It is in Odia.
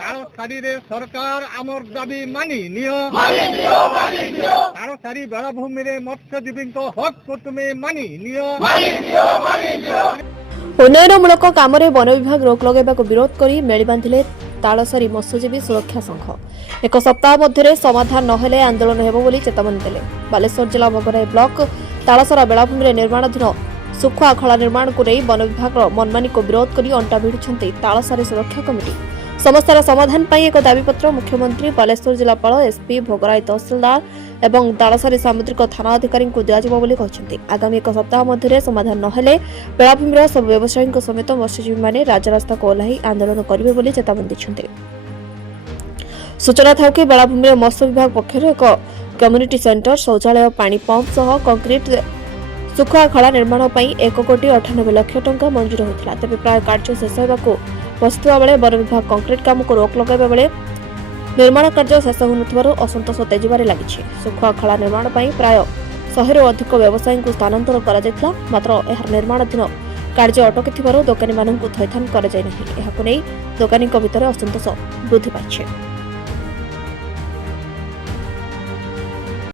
তাড়াতাড়িরে সরকার আমার দাবি মানি নিও তাড়াতাড়ি বেলাভূমিরে মৎস্যজীবীଙ୍କ হক তুমি মানি নিও। ଉନ୍ନୟନମୂଳକ କାମରେ ବନ ବିଭାଗ ରୋକ ଲଗାଇବାକୁ ବିରୋଧ କରି ମେଳି ବାନ୍ଧିଲେ ତାଳସାରୀ ମତ୍ସ୍ୟଜୀବୀ ସୁରକ୍ଷା ସଂଘ। ଏକ ସପ୍ତାହ ମଧ୍ୟରେ ସମାଧାନ ନ ହେଲେ ଆନ୍ଦୋଳନ ହେବ ବୋଲି ଚେତାବନୀ ଦେଲେ। ବାଲେଶ୍ୱର ଜିଲ୍ଲା ଭୋଗରାଇ ବ୍ଲକ ତାଳସରା ବେଳାଭୂମିରେ ନିର୍ମାଣାଧୀନ ଶୁଖୁଆ ଖଳା ନିର୍ମାଣକୁ ନେଇ ବନ ବିଭାଗର ମନମାନିକୁ ବିରୋଧ କରି ଅଣ୍ଟା ଭିଡୁଛନ୍ତି ତାଳସାରୀ ସୁରକ୍ଷା କମିଟି। ସମସ୍ୟାର ସମାଧାନ ପାଇଁ ଏକ ଦାବିପତ୍ର ମୁଖ୍ୟମନ୍ତ୍ରୀ, ବାଲେଶ୍ୱର ଜିଲ୍ଲାପାଳ, ଏସ୍ପି, ଭୋଗରାଇ ତହସିଲଦାର ଏବଂ ତାଳସାରୀ ସାମୁଦ୍ରିକ ଥାନା ଅଧିକାରୀଙ୍କୁ ଦିଆଯିବ ବୋଲି କହିଛନ୍ତି। ଆଗାମୀ ଏକ ସପ୍ତାହ ମଧ୍ୟରେ ସମାଧାନ ନ ହେଲେ ବେଳାଭୂମିର ସବୁ ବ୍ୟବସାୟୀଙ୍କ ସମେତ ମତ୍ସ୍ୟଜୀବୀମାନେ ରାଜରାସ୍ତାକୁ ଓହ୍ଲାଇ ଆନ୍ଦୋଳନ କରିବେ ବୋଲି ଚେତାବନୀ ଦେଇଛନ୍ତି। ସୂଚନା ଥାଉ କି ବେଳାଭୂମିରେ ମତ୍ସ୍ୟ ବିଭାଗ ପକ୍ଷରୁ ଏକ କମ୍ୟୁନିଟି ସେଣ୍ଟର, ଶୌଚାଳୟ, ପାଣି ପମ୍ପ ସହ କଂକ୍ରିଟ ଶୁଖୁଆ ଖଳା ନିର୍ମାଣ ପାଇଁ 1,98,00,000 ଟଙ୍କା ମଞ୍ଜୁର ହୋଇଥିଲା। ତେବେ ପ୍ରାୟ କାର୍ଯ୍ୟ ଶେଷ ହେବାକୁ ବସିଥିବା ବେଳେ ବନ ବିଭାଗ କଂକ୍ରିଟ କାମକୁ ରୋକ ଲଗାଇବା ବେଳେ ନିର୍ମାଣ କାର୍ଯ୍ୟ ଶେଷ ହେଉନଥିବାରୁ ଅସନ୍ତୋଷ ତେଜିବାରେ ଲାଗିଛି। ଶୁଖୁଆ ଖଳା ନିର୍ମାଣ ପାଇଁ ପ୍ରାୟ 100ରୁ ଅଧିକ ବ୍ୟବସାୟୀଙ୍କୁ ସ୍ଥାନାନ୍ତର କରାଯାଇଥିଲା, ମାତ୍ର ଏହାର ନିର୍ମାଣାଧୀନ କାର୍ଯ୍ୟ ଅଟକିଥିବାରୁ ଦୋକାନୀମାନଙ୍କୁ ଥଇଥାନ କରାଯାଇ ନାହିଁ। ଏହାକୁ ନେଇ ଦୋକାନୀଙ୍କ ଭିତରେ ଅସନ୍ତୋଷ ବୃଦ୍ଧି ପାଇଛି।